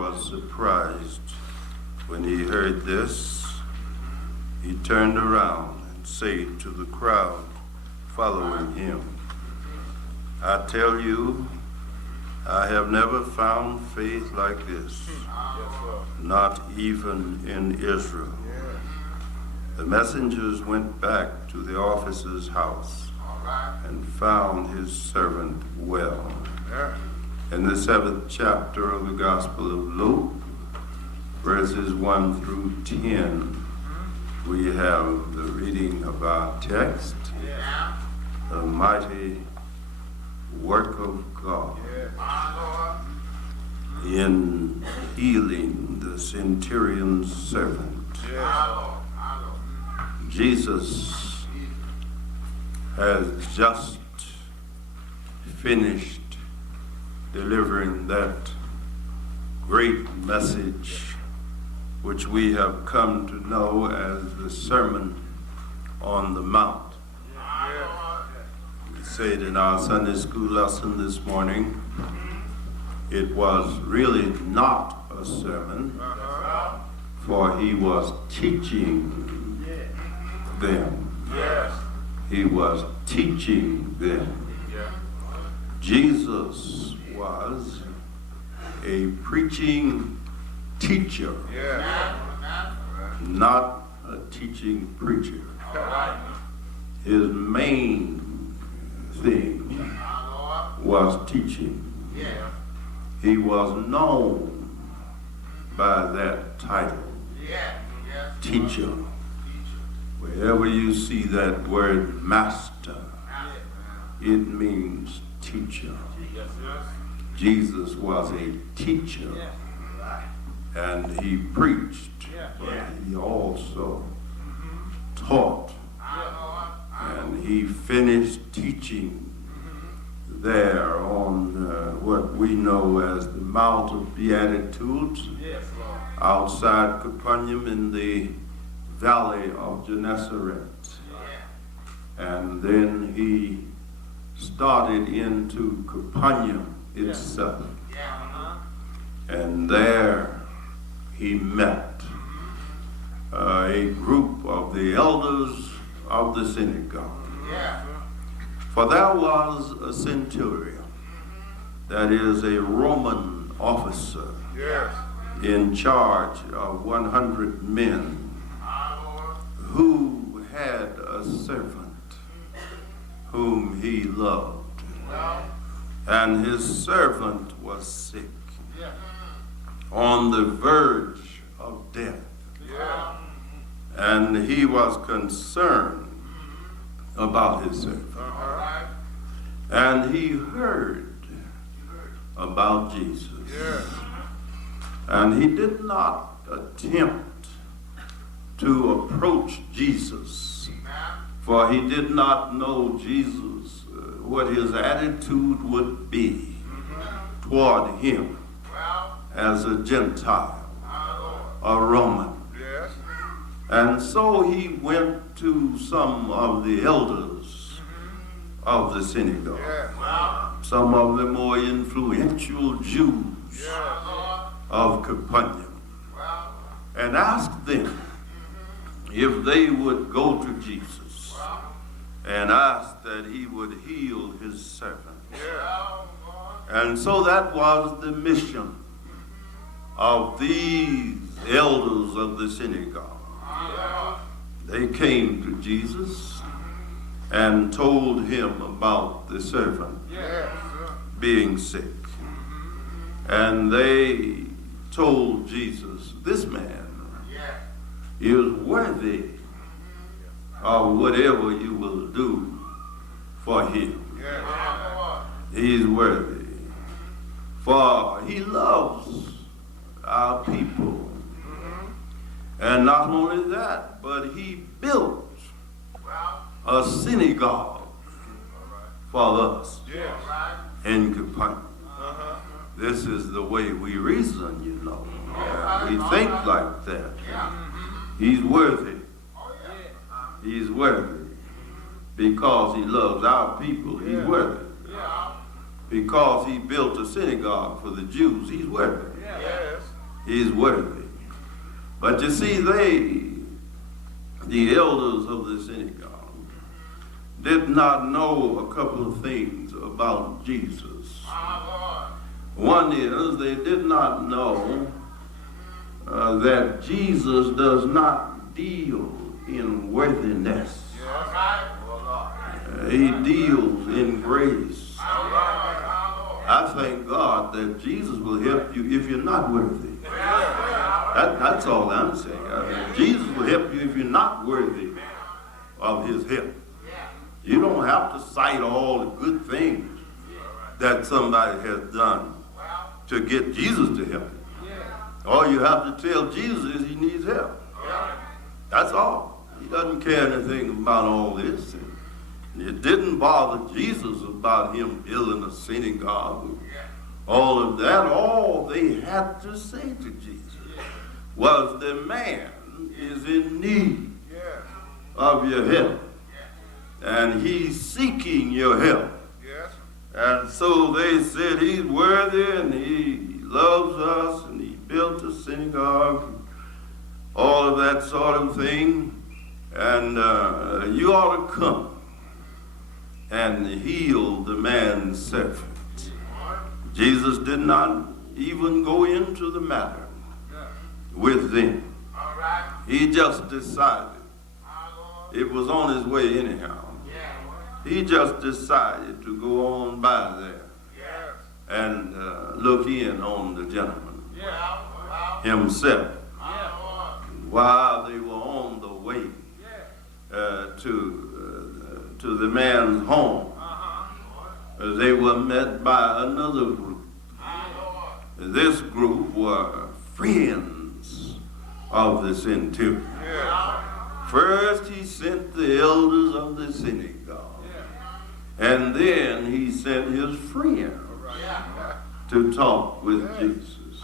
was surprised when he heard this. He turned around and said to the crowd following him, I tell you, I have never found faith like this, not even in Israel. The messengers went back to the officer's house and found his servant well. In the 7th chapter of the Gospel of Luke, verses 1 through 10, we have the reading of our text, the mighty work of God in healing the centurion's servant. Jesus has just finished delivering that great message which we have come to know as the Sermon on the Mount. We said in our Sunday school lesson this morning, it was really not a sermon, for he was teaching them. He was teaching them. Jesus was a preaching teacher, not a teaching preacher. His main thing was teaching. He was known by that title, teacher. Wherever you see that word master, it means teacher. Jesus was a teacher, and he preached, but he also taught. And he finished teaching there on what we know as the Mount of Beatitudes, outside Capernaum in the Valley of Gennesaret. And then he started into Capernaum itself. And there he met a group of the elders of the synagogue. For there was a centurion, that is a Roman officer, in charge of 100 men, who had a servant whom he loved. And his servant was sick, on the verge of death. And he was concerned about his servant. And he heard about Jesus. And he did not attempt to approach Jesus, for he did not know Jesus, what his attitude would be toward him as a Gentile, a Roman. And so he went to some of the elders of the synagogue, some of the more influential Jews of Capernaum, and asked them if they would go to Jesus and ask that he would heal his servant. And so that was the mission of these elders of the synagogue. They came to Jesus and told him about the servant being sick. And they told Jesus, this man is worthy of whatever you will do for him. He's worthy, for he loves our people. And not only that, but he built a synagogue for us in Capernaum. This is the way we reason, you know. We think like that. He's worthy. He's worthy. Because he loves our people, he's worthy. Because he built a synagogue for the Jews, he's worthy. he's worthy. But you see, the elders of the synagogue, did not know a couple of things about Jesus. One is they did not know that Jesus does not deal in worthiness. He deals in grace. I thank God that Jesus will help you if you're not worthy. That's all I'm saying. Jesus will help you if you're not worthy of his help. You don't have to cite all the good things that somebody has done to get Jesus to help you. All you have to tell Jesus is he needs help. That's all. He doesn't care anything about all this. And it didn't bother Jesus about him building a synagogue. All of that, all they had to say to Jesus was the man is in need of your help. And he's seeking your help. Yes. And so they said he's worthy and he loves us and he built a synagogue, all of that sort of thing. And you ought to come and heal the man's servant. Jesus did not even go into the matter with them. He just decided it was on his way anyhow. He just decided to go on by there and look in on the gentleman himself. While they were on the way to the man's home, they were met by another group. This group were friends of the centurion. First, he sent the elders of the synagogue. And then he sent his friend to talk with Jesus.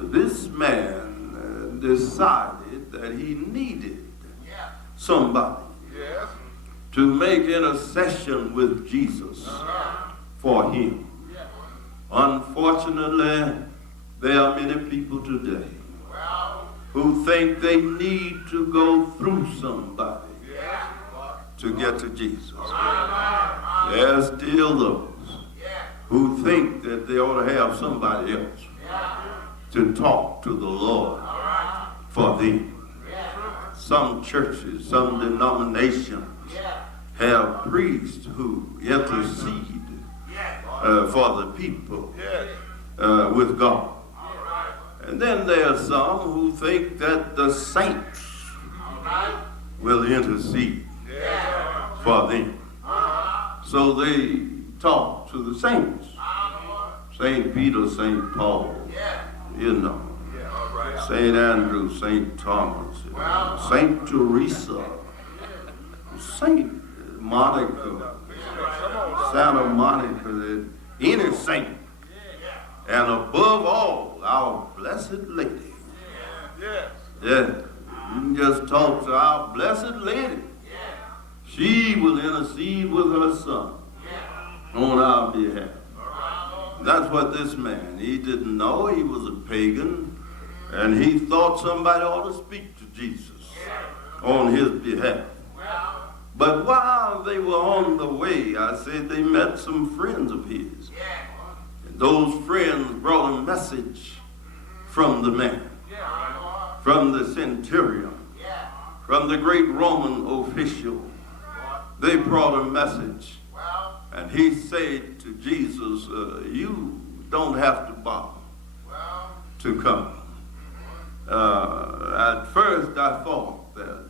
This man decided that he needed somebody to make intercession with Jesus for him. Unfortunately, there are many people today who think they need to go through somebody to get to Jesus. There are still those who think that they ought to have somebody else to talk to the Lord for them. Some churches, some denominations have priests who intercede for the people with God. And then there are some who think that the saints will intercede for them. So they talk to the saints. St. Peter, St. Paul, you know. St. Andrew, St. Thomas, St. Teresa, St. Monica, Santa Monica, any saint. And above all, our Blessed Lady. Yeah. You can just talk to our Blessed Lady. She will intercede with her son on our behalf. That's what this man, he didn't know. He was a pagan, and he thought somebody ought to speak to Jesus on his behalf. But while they were on the way, I said they met some friends of his. And those friends brought a message from the man, from the centurion, from the great Roman official. They brought a message. And he said to Jesus, you don't have to bother to come. At first I thought that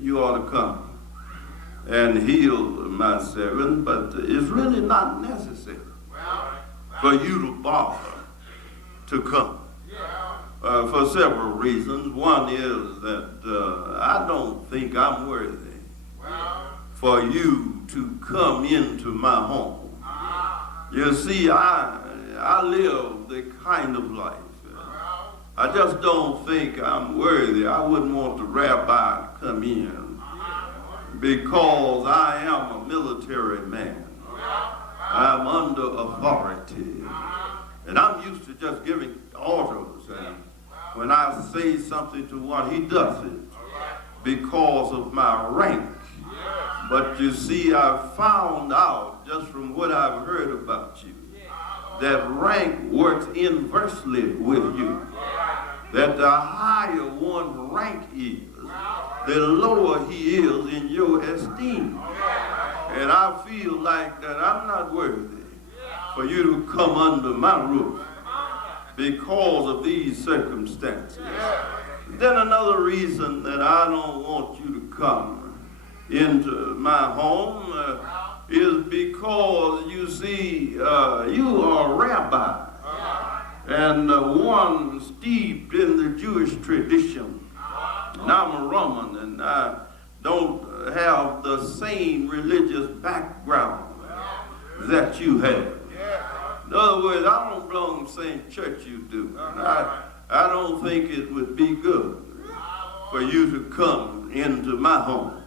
you ought to come and heal my servant, but it's really not necessary for you to bother to come. For several reasons. One is that I don't think I'm worthy for you to come into my home. You see, I live the kind of life. I just don't think I'm worthy. I wouldn't want the rabbi to come in because I am a military man. I'm under authority. And I'm used to just giving orders And when I say something to one, he does it because of my rank. But you see, I found out just from what I've heard about you that rank works inversely with you. That the higher one's rank is, the lower he is in your esteem. And I feel like that I'm not worthy for you to come under my roof because of these circumstances. Then another reason that I don't want you to come into my home is because, you see, you are a rabbi and one steeped in the Jewish tradition. And I'm a Roman, and I don't have the same religious background that you have. In other words, I don't belong in the same church you do. I don't think it would be good for you to come into my home.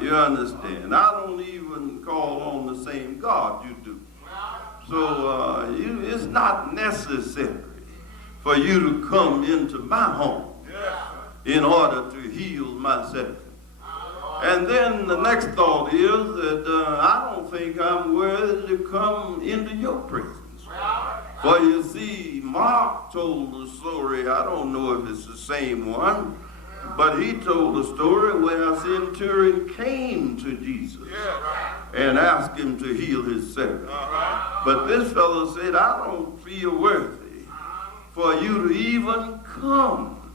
You understand? I don't even call on the same God you do. So it's not necessary for you to come into my home in order to heal myself. And then the next thought is that I don't think I'm worthy to come into your presence. For you see, Mark told the story, I don't know if it's the same one, but he told the story where a centurion came to Jesus and asked him to heal his servant. But this fellow said, I don't feel worthy for you to even come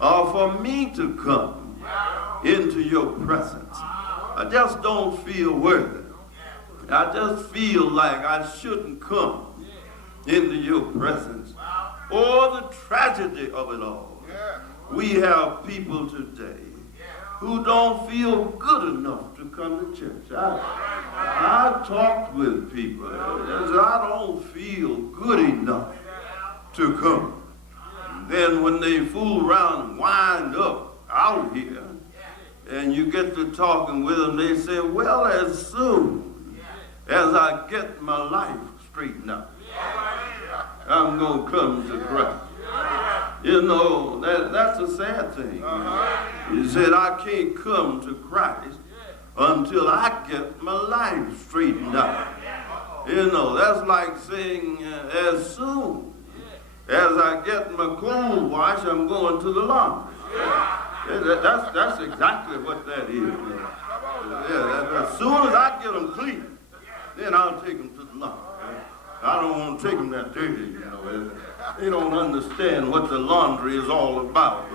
or for me to come into your presence. I just don't feel worthy. I just feel like I shouldn't come into your presence. Oh, the tragedy of it all. We have people today who don't feel good enough to come to church. I've talked with people that say, I don't feel good enough to come. Then when they fool around and wind up out here, and you get to talking with them, they say, well, as soon as I get my life straightened out, I'm going to come to Christ. You know, that's a sad thing. He said, I can't come to Christ until I get my life straightened out. You know, that's like saying, as soon as I get my clothes washed, I'm going to the laundry. That's exactly what that is. As soon as I get them clean, then I'll take them to the laundry. I don't want to take them that dirty, you know. They don't understand what the laundry is all about.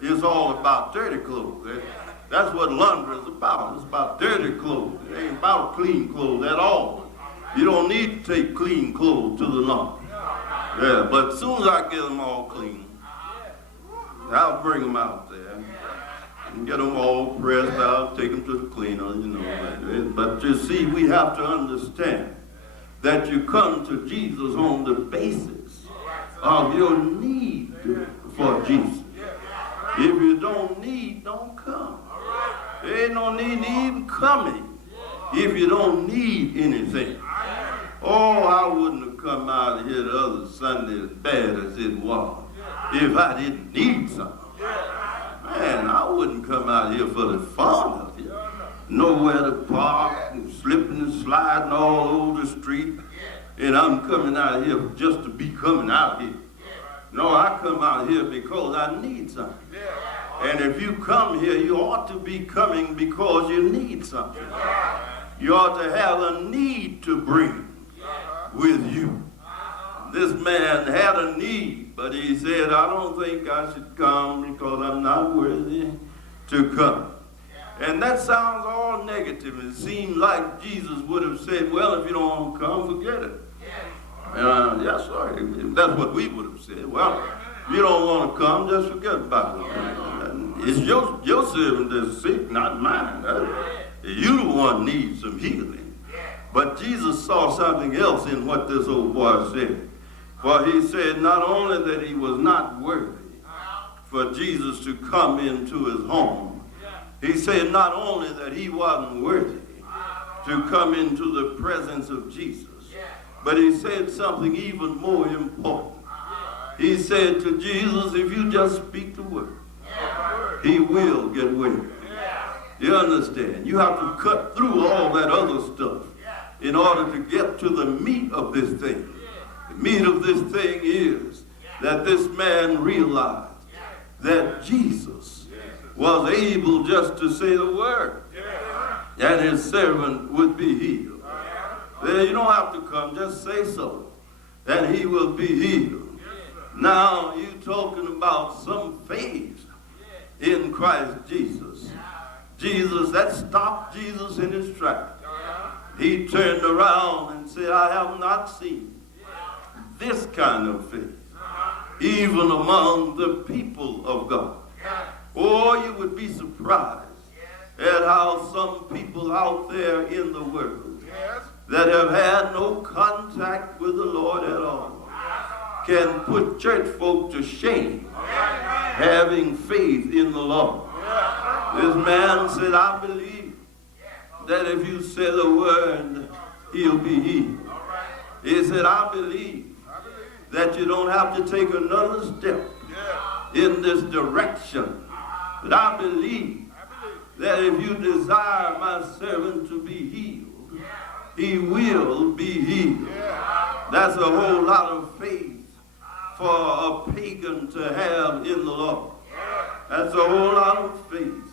It's all about dirty clothes. That's what laundry is about. It's about dirty clothes. It ain't about clean clothes at all. You don't need to take clean clothes to the laundry. Yeah, but as soon as I get them all clean, I'll bring them out there and get them all pressed out, take them to the cleaner, you know. But you see, we have to understand that you come to Jesus on the basis of your need for Jesus. If you don't need, don't come. There ain't no need to even coming if you don't need anything. Oh, I wouldn't have come out here the other Sunday as bad as it was if I didn't need something. Man, I wouldn't come out here for the fun of it. Nowhere to park and slipping and sliding all over the street. And I'm coming out here just to be coming out here. No, I come out here because I need something. And if you come here, you ought to be coming because you need something. You ought to have a need to bring with you. This man had a need, but he said, I don't think I should come because I'm not worthy to come. And that sounds all negative. It seems like Jesus would have said, well, if you don't want to come, forget it. Yes, sir. That's what we would have said. Well, if you don't want to come, just forget about it. It's your servant that's sick, not mine. You the one needs some healing. But Jesus saw something else in what this old boy said. For he said not only that he was not worthy for Jesus to come into his home, he said not only that he wasn't worthy to come into the presence of Jesus, but he said something even more important. He said to Jesus, if you just speak the word, he will get well. You understand? You have to cut through all that other stuff in order to get to the meat of this thing. The meat of this thing is that this man realized that Jesus was able just to say the word, and his servant would be healed. You don't have to come, just say so, and he will be healed. Now you're talking about some faith in Christ Jesus. Jesus, that stopped Jesus in his tracks. He turned around and said, I have not seen this kind of faith, even among the people of God. Or you would be surprised at how some people out there in the world that have had no contact with the Lord at all can put church folk to shame having faith in the Lord. This man said, I believe that if you say the word, he'll be healed. He said, I believe that you don't have to take another step in this direction. But I believe that if you desire my servant to be healed, he will be healed. That's a whole lot of faith for a pagan to have in the Lord. That's a whole lot of faith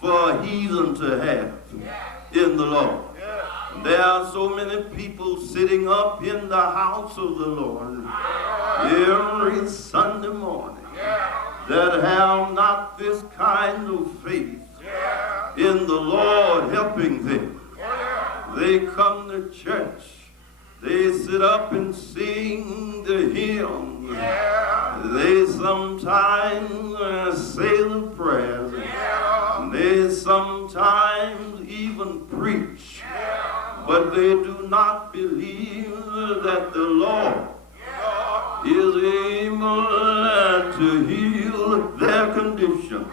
for a heathen to have in the Lord. There are so many people sitting up in the house of the Lord every Sunday morning that have not this kind of faith in the Lord helping them. They come to church, they sit up and sing the hymns. They sometimes say the prayers. They sometimes even preach. But they do not believe that the Lord is able to heal their condition.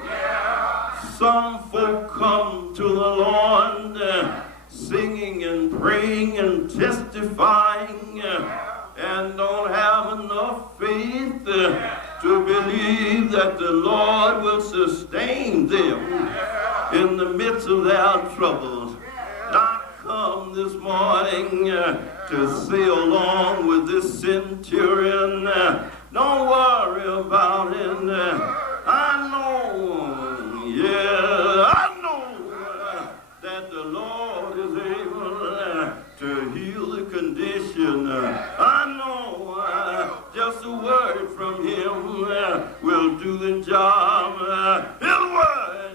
Some folk come to the Lord singing and praying and testifying and don't have enough faith to believe that the Lord will sustain them in the midst of their troubles. I come this morning to say along with this centurion, don't worry about it. I know that the Lord is able to heal the condition. I know just a word from him will do the job. His word,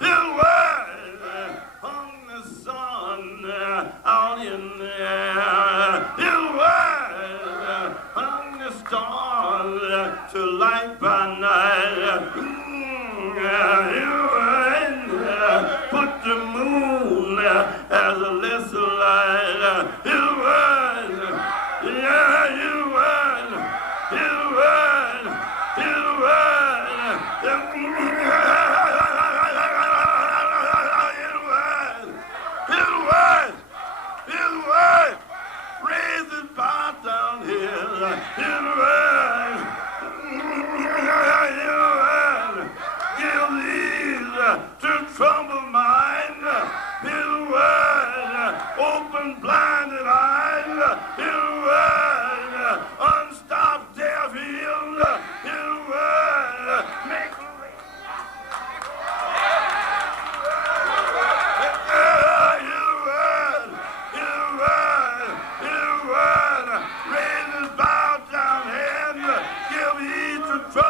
his word hung the sun out in there. His word hung the stars to light by night. Put the moon as a lesser light. His word, his word, his word, his word, his word, raises power down here. His word, give ease to troubled mind. His word, open blinded eyes. His word, unstopped deaf ears. His word, make raises bowed down heads. Give ease to trouble.